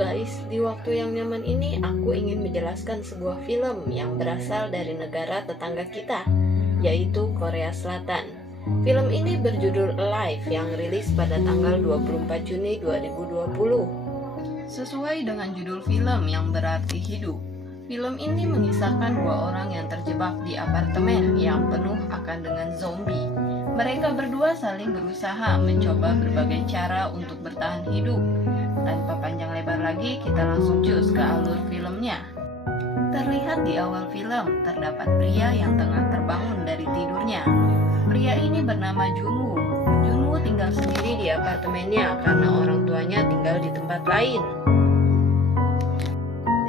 guys, di waktu yang nyaman ini aku ingin menjelaskan sebuah film yang berasal dari negara tetangga kita, yaitu Korea Selatan. Film ini berjudul Alive yang rilis pada tanggal 24 Juni 2020. Sesuai dengan judul film yang berarti hidup, film ini mengisahkan dua orang yang terjebak di apartemen yang penuh akan dengan zombie. Mereka berdua saling berusaha mencoba berbagai cara untuk bertahan hidup. Tanpa panjang lebar lagi, kita langsung cus ke alur filmnya. Terlihat di awal film, terdapat pria yang tengah terbangun dari tidurnya. Pria ini bernama Junwoo. Junwoo tinggal sendiri di apartemennya karena orang tuanya tinggal di tempat lain.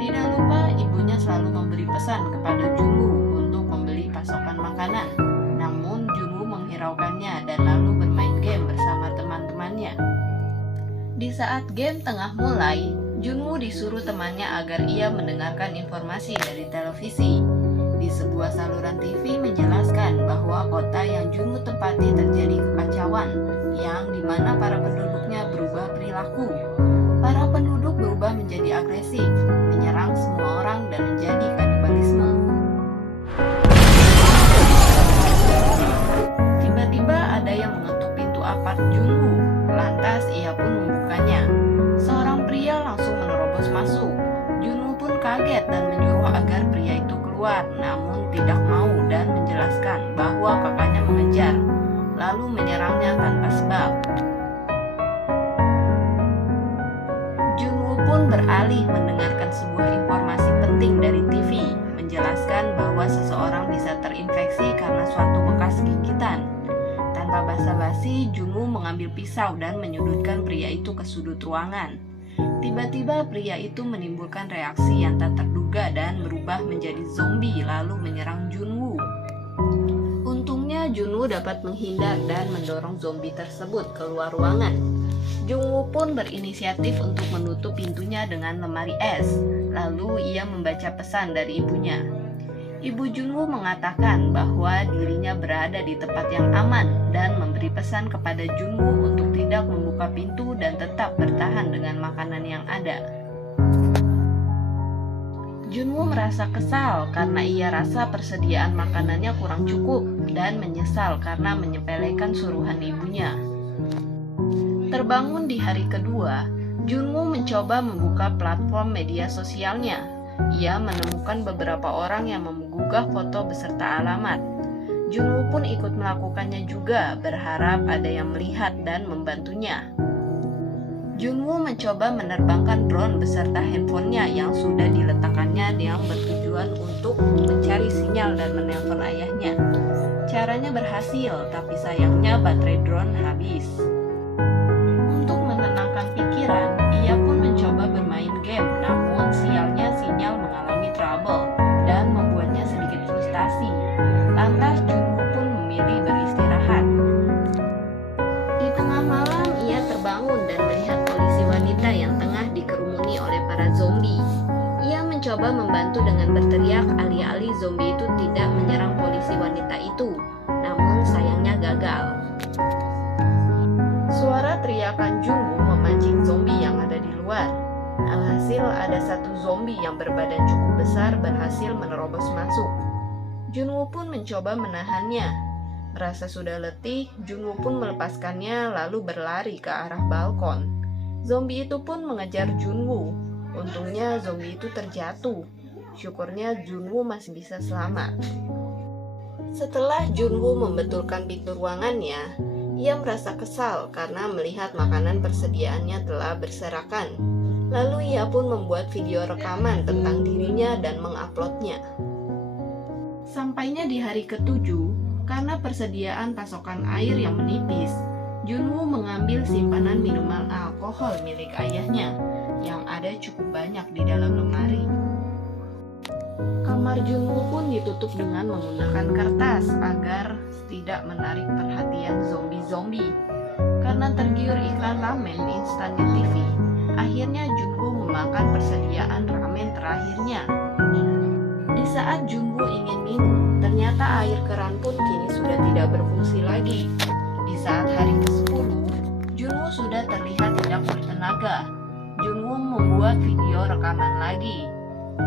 Tidak lupa, ibunya selalu memberi pesan kepada Junwoo untuk membeli pasokan makanan. Namun, Junwoo menghiraukannya dan lalu bermain game bersama teman-temannya. Di saat game tengah mulai, Junwoo disuruh temannya agar ia mendengarkan informasi dari televisi. Di sebuah saluran TV menjelaskan bahwa kota yang Junwoo tempati terjadi kekacauan, yang dimana para penduduknya berubah perilaku. Para penduduk berubah menjadi agresif, menyerang semua orang dan menjadi kanibalisme. Tiba-tiba ada yang mengetuk pintu apart Junwoo. Lantas ia pun membukanya. Seorang pria langsung menerobos masuk. Junwoo pun kaget dan menyuruh agar pria itu keluar, namun tidak mau dan menjelaskan bahwa kakaknya mengejar, lalu menyerangnya tanpa sebab. Junwoo pun beralih mendengarkan sebuah informasi penting dari TV, menjelaskan bahwa seseorang bisa terinfeksi karena suatu bekas gigitan. Tanpa basa-basi, Junwoo mengambil pisau dan menyudutkan pria itu ke sudut ruangan. Tiba-tiba pria itu menimbulkan reaksi yang tak terduga dan berubah menjadi zombie lalu menyerang Junwoo. Untungnya Junwoo dapat menghindar dan mendorong zombie tersebut keluar ruangan. Junwoo pun berinisiatif untuk menutup pintunya dengan lemari es. Lalu ia membaca pesan dari ibunya. Ibu Junwoo mengatakan bahwa dirinya berada di tempat yang aman dan memberi pesan kepada Junwoo untuk tidak membuka pintu dan tetap bertahan dengan makanan yang ada. Junwoo merasa kesal karena ia rasa persediaan makanannya kurang cukup dan menyesal karena menyepelekan suruhan ibunya. Terbangun di hari kedua, Junwoo mencoba membuka platform media sosialnya. Ia menemukan beberapa orang yang menggugah foto beserta alamat. Junwoo pun ikut melakukannya juga, berharap ada yang melihat dan membantunya. Junwoo mencoba menerbangkan drone beserta handphonenya yang sudah diletakkannya yang bertujuan untuk mencari sinyal dan menelpon ayahnya. Caranya berhasil, tapi sayangnya baterai drone habis. Untuk menenangkan pikiran, ia pun mencoba bermain game, namun sialnya sinyal mengalami trouble dan membuatnya sedikit frustasi. Lantas Junwoo pun memilih beristirahat. Di tengah malam ia terbangun dan melihat polisi wanita yang tengah dikerumuni oleh para zombie. Ia mencoba membantu dengan berteriak alih-alih zombie itu tidak menyerang polisi wanita itu, namun sayangnya gagal. Suara teriakan Junwoo memancing zombie yang ada di luar. Alhasil ada satu zombie yang berbadan cukup besar berhasil menerobos masuk. Junwoo pun mencoba menahannya. Merasa sudah letih, Junwoo pun melepaskannya lalu berlari ke arah balkon. Zombie itu pun mengejar Junwoo. Untungnya zombie itu terjatuh. Syukurnya Junwoo masih bisa selamat. Setelah Junwoo membetulkan pintu ruangannya, ia merasa kesal karena melihat makanan persediaannya telah berserakan. Lalu ia pun membuat video rekaman tentang dirinya dan menguploadnya. Sampainya di hari ketujuh, karena persediaan pasokan air yang menipis, Junwoo mengambil simpanan minuman alkohol milik ayahnya yang ada cukup banyak di dalam lemari. Kamar Junwoo pun ditutup dengan menggunakan kertas agar tidak menarik perhatian zombie-zombie. Karena tergiur iklan ramen instan di TV, akhirnya Junwoo memakan persediaan ramen terakhirnya. Di saat Junwoo ingin minum, ternyata air keran pun kini sudah tidak berfungsi lagi. Di saat hari ke-10, Junwoo sudah terlihat tidak bertenaga. Junwoo membuat membuat video rekaman lagi.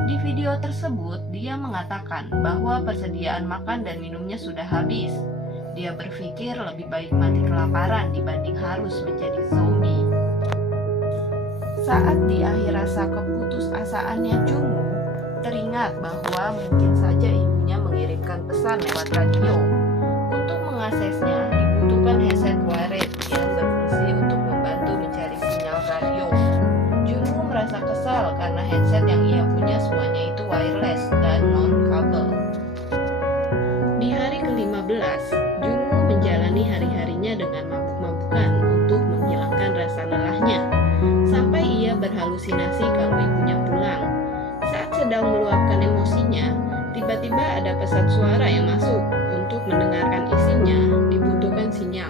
Di video tersebut, dia mengatakan bahwa persediaan makan dan minumnya sudah habis. Dia berpikir lebih baik mati kelaparan dibanding harus menjadi zombie. Saat di akhir rasa keputusasaannya, Jungwoo teringat bahwa mungkin saja ibunya mengirimkan pesan lewat radio. Untuk mengaksesnya, dibutuhkan headset wired yang berfungsi untuk membantu mencari sinyal radio. Jungwoo merasa kesal karena headset yang ia punya semuanya itu wireless dan non-kabel. Di hari ke-15, Jungwoo menjalani hari-harinya dengan mabuk-mabukan untuk menghilangkan rasa lelahnya, sampai ia berhalusinasi kalau ibunya pulang. Saat sedang meluapkan emosinya, tiba-tiba ada pesan suara yang masuk. Untuk mendengarkan isinya, dibutuhkan sinyal.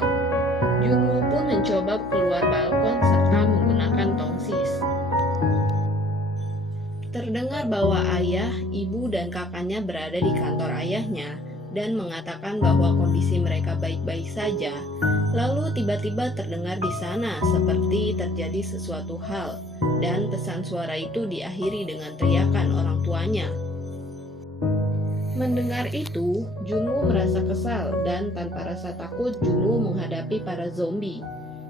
Jungwoo pun mencoba keluar balkon serta menggunakan tongsis. Terdengar bahwa ayah, ibu, dan kakaknya berada di kantor ayahnya dan mengatakan bahwa kondisi mereka baik-baik saja. Lalu tiba-tiba terdengar di sana seperti terjadi sesuatu hal, dan pesan suara itu diakhiri dengan teriakan orang tuanya. Mendengar itu, Jungwoo merasa kesal dan tanpa rasa takut Jungwoo menghadapi para zombie.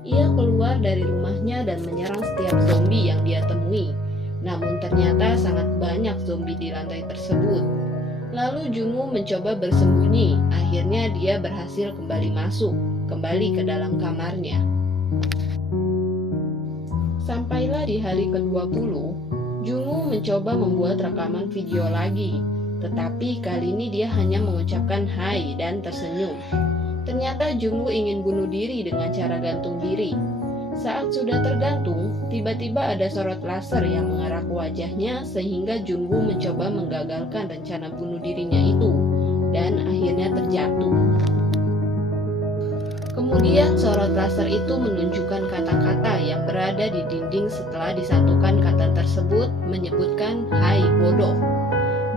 Ia keluar dari rumahnya dan menyerang setiap zombie yang dia temui. Namun ternyata sangat banyak zombie di lantai tersebut. Lalu Jungwoo mencoba bersembunyi. Akhirnya dia berhasil kembali ke dalam kamarnya. Sampailah di hari ke-20, Jungwoo mencoba membuat rekaman video lagi. Tetapi kali ini dia hanya mengucapkan hai dan tersenyum. Ternyata Jungwoo ingin bunuh diri dengan cara gantung diri. Saat sudah tergantung, tiba-tiba ada sorot laser yang mengarah ke wajahnya sehingga Jungwoo mencoba menggagalkan rencana bunuh dirinya itu dan akhirnya terjatuh. Kemudian sorot laser itu menunjukkan kata-kata yang berada di dinding. Setelah disatukan kata tersebut menyebutkan hai bodoh.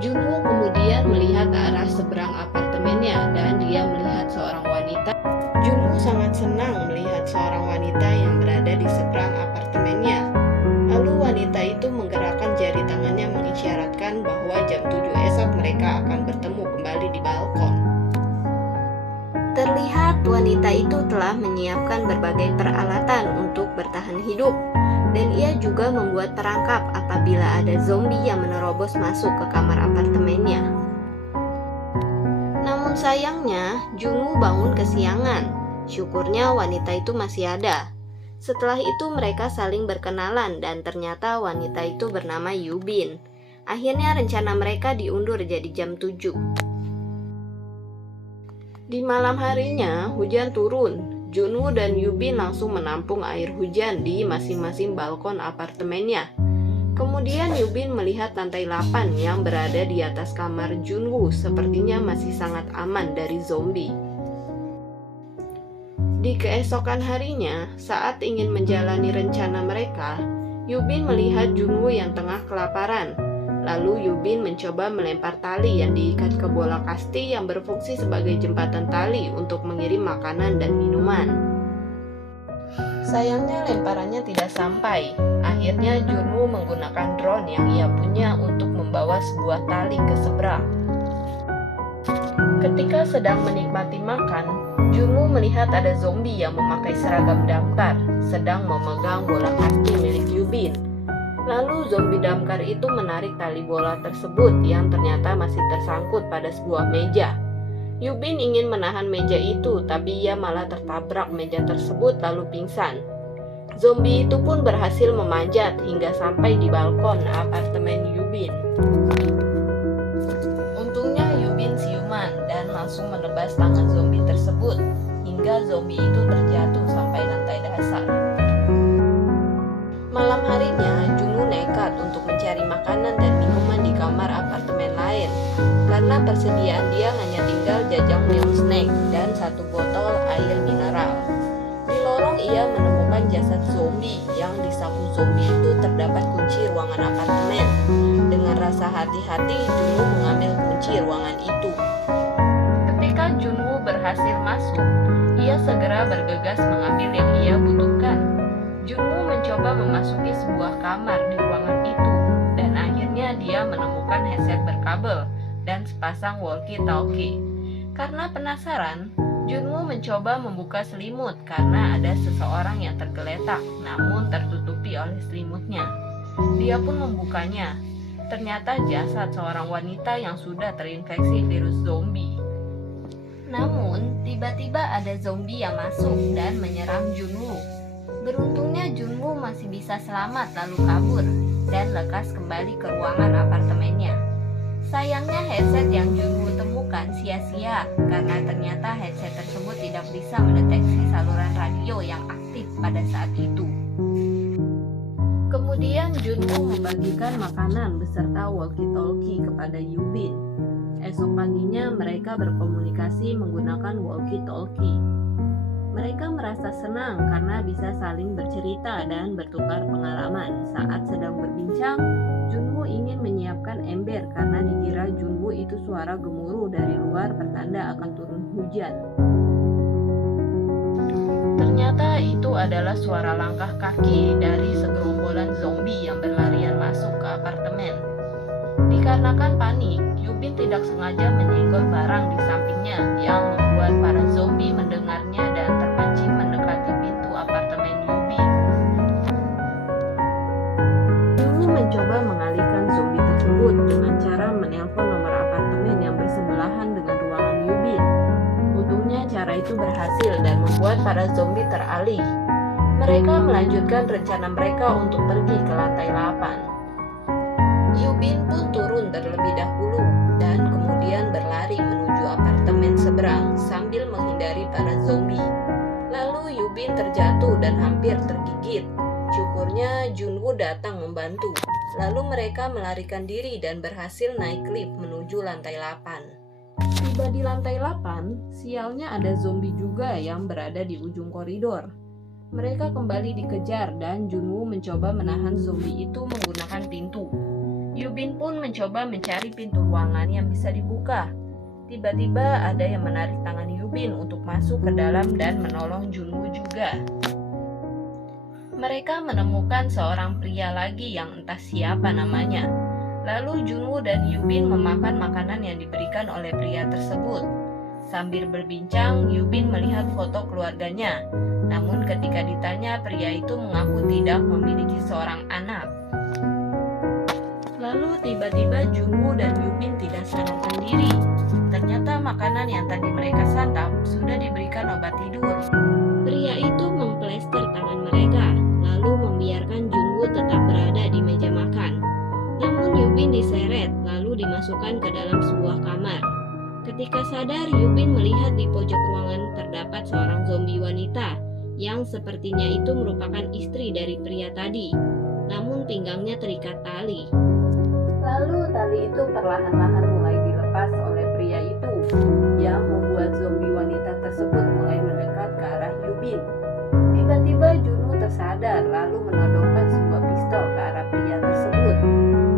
Jungwoo kemudian melihat ke arah seberang apartemennya dan dia melihat seorang wanita. Jungwoo sangat senang melihat seorang wanita yang berada di seberang apartemennya. Lalu wanita itu menggerakkan jari tangannya mengisyaratkan bahwa jam 7 esok mereka akan bertemu kembali di balkon. Terlihat wanita itu telah menyiapkan berbagai peralatan untuk bertahan hidup. Dan ia juga membuat perangkap apabila ada zombie yang menerobos masuk ke kamar apartemennya. Namun sayangnya, Jungwoo bangun kesiangan. Syukurnya wanita itu masih ada. Setelah itu mereka saling berkenalan dan ternyata wanita itu bernama Yubin. Akhirnya rencana mereka diundur jadi jam 7. Di malam harinya, hujan turun. Jungwoo dan Yubin langsung menampung air hujan di masing-masing balkon apartemennya. Kemudian Yubin melihat lantai 8 yang berada di atas kamar Jungwoo sepertinya masih sangat aman dari zombie. Di keesokan harinya, saat ingin menjalani rencana mereka, Yubin melihat Jungwoo yang tengah kelaparan. Lalu Yubin mencoba melempar tali yang diikat ke bola kasti yang berfungsi sebagai jembatan tali untuk mengirim makanan dan minuman. Sayangnya lemparannya tidak sampai. Akhirnya Jungwoo menggunakan drone yang ia punya untuk membawa sebuah tali ke seberang. Ketika sedang menikmati makan, Jungwoo melihat ada zombie yang memakai seragam damkar sedang memegang bola kasti milik Yubin. Lalu zombie damkar itu menarik tali bola tersebut yang ternyata masih tersangkut pada sebuah meja. Yubin ingin menahan meja itu, tapi ia malah tertabrak meja tersebut lalu pingsan. Zombie itu pun berhasil memanjat hingga sampai di balkon apartemen Yubin. Untungnya Yubin siuman dan langsung menebas tangan zombie tersebut hingga zombie itu terjatuh sampai lantai dasar. Malam harinya, Jungwoo nekat untuk mencari makanan dan minuman di kamar apartemen lain karena persediaan dia hanya tinggal jajangmyeon snack dan 1 botol air mineral. Di lorong ia menemukan jasad zombie yang di saku zombie itu terdapat kunci ruangan apartemen. Dengan rasa hati-hati, Jungwoo mengambil kunci ruangan itu. Ketika Jungwoo berhasil masuk, ia segera bergegas mengambil yang ia butuhkan. Junwoo mencoba memasuki sebuah kamar di ruangan itu, dan akhirnya dia menemukan headset berkabel dan sepasang walkie-talkie. Karena penasaran, Junwoo mencoba membuka selimut karena ada seseorang yang tergeletak namun tertutupi oleh selimutnya. Dia pun membukanya. Ternyata jasad seorang wanita yang sudah terinfeksi virus zombie. Namun, tiba-tiba ada zombie yang masuk dan menyerang Junwoo. Beruntungnya Junwoo masih bisa selamat lalu kabur dan lekas kembali ke ruangan apartemennya. Sayangnya headset yang Junwoo temukan sia-sia karena ternyata headset tersebut tidak bisa mendeteksi saluran radio yang aktif pada saat itu. Kemudian Junwoo membagikan makanan beserta walkie-talkie kepada Yubin. Esok paginya mereka berkomunikasi menggunakan walkie-talkie. Mereka merasa senang karena bisa saling bercerita dan bertukar pengalaman. Saat sedang berbincang, Junwoo ingin menyiapkan ember karena dikira Junwoo itu suara gemuruh dari luar pertanda akan turun hujan. Ternyata itu adalah suara langkah kaki dari segerombolan zombie yang berlarian masuk ke apartemen. Dikarenakan panik, Yubin tidak sengaja menyenggol barang di sampingnya yang membuat para zombie mendengarnya dan terpancing mendekati pintu apartemen Yubin. Junwoo mencoba mengalihkan zombie tersebut dengan cara menelpon nomor apartemen yang bersebelahan dengan ruangan Yubin. Untungnya cara itu berhasil dan membuat para zombie teralih. Mereka melanjutkan rencana mereka untuk pergi ke lantai 8. Yubin pun turun terlebih dahulu dan kemudian berlari menuju apartemen seberang sambil menghindari para zombie. Lalu Yubin terjatuh dan hampir tergigit. Syukurnya Junwoo datang membantu. Lalu mereka melarikan diri dan berhasil naik lift menuju lantai 8. Tiba di lantai 8, sialnya ada zombie juga yang berada di ujung koridor. Mereka kembali dikejar dan Junwoo mencoba menahan zombie itu menggunakan pintu. Yubin pun mencoba mencari pintu ruangan yang bisa dibuka. Tiba-tiba ada yang menarik tangan Yubin untuk masuk ke dalam dan menolong Junwoo juga. Mereka menemukan seorang pria lagi yang entah siapa namanya. Lalu Junwoo dan Yubin memakan makanan yang diberikan oleh pria tersebut. Sambil berbincang, Yubin melihat foto keluarganya. Namun ketika ditanya, pria itu mengaku tidak memiliki seorang anak. Lalu tiba-tiba Junwoo dan Yubin tidak sadarkan diri. Ternyata makanan yang tadi mereka santap sudah diberikan obat tidur. Pria itu memplester tangan mereka, lalu membiarkan Junwoo tetap berada di meja makan. Namun Yubin diseret, lalu dimasukkan ke dalam sebuah kamar. Ketika sadar, Yubin melihat di pojok ruangan terdapat seorang zombie wanita yang sepertinya itu merupakan istri dari pria tadi. Namun pinggangnya terikat tali. Lalu tali itu perlahan-lahan mulai dilepas oleh pria itu, yang membuat zombie wanita tersebut mulai mendekat ke arah Yubin. Tiba-tiba Junwoo tersadar lalu menodongkan sebuah pistol ke arah pria tersebut.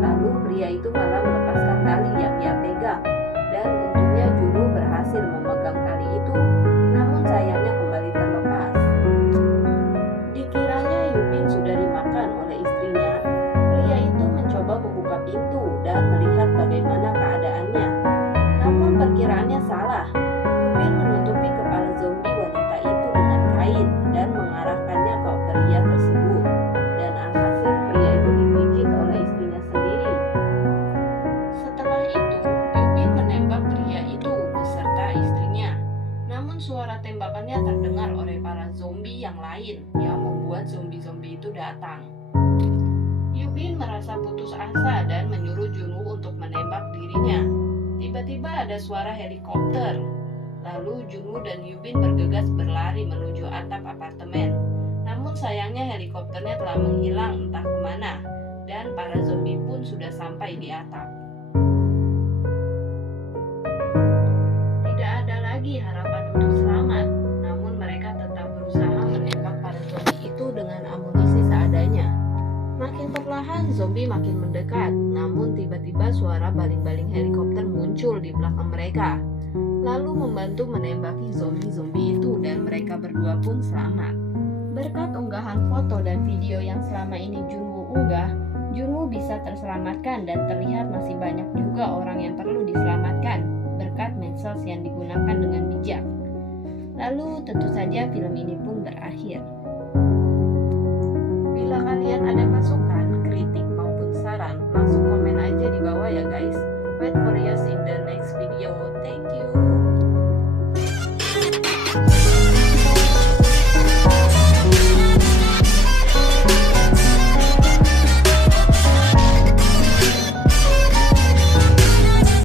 Lalu pria itu malah melepaskan tali yang ia pegang. Dan untungnya Junwoo berhasil memegang tali itu, namun sayangnya kembali terlepas. Dikiranya Yubin sudah dimakan oleh istrinya, pria itu mencoba membuka pintu dan melihat bagaimana keadaannya. Namun perkiraannya salah. Yubin menutupi kepala zombie wanita itu dengan kain dan mengarahkannya ke pria tersebut. Dan alhasil pria itu digigit oleh istrinya sendiri. Setelah itu, Yubin menembak pria itu beserta istrinya. Namun suara tembakannya terdengar oleh para zombie yang lain yang membuat zombie-zombie itu datang. Yubin merasa putus asa dan menyuruh Junwoo untuk menembak dirinya. Tiba-tiba ada suara helikopter. Lalu Junwoo dan Yubin bergegas berlari menuju atap apartemen. Namun sayangnya helikopternya telah menghilang entah kemana, dan para zombie pun sudah sampai di atap. Tidak ada lagi harapan untuk selamat, namun mereka tetap berusaha menembak para zombie itu dengan amunisi seadanya. Makin perlahan zombie makin mendekat, namun tiba-tiba suara baling-baling helikopter muncul di belakang mereka, lalu membantu menembaki zombie-zombie itu dan mereka berdua pun selamat. Berkat unggahan foto dan video yang selama ini Junwoo unggah, Junwoo bisa terselamatkan dan terlihat masih banyak juga orang yang perlu diselamatkan berkat medsos yang digunakan dengan bijak. Lalu tentu saja film ini pun berakhir. Bila kalian ada masukan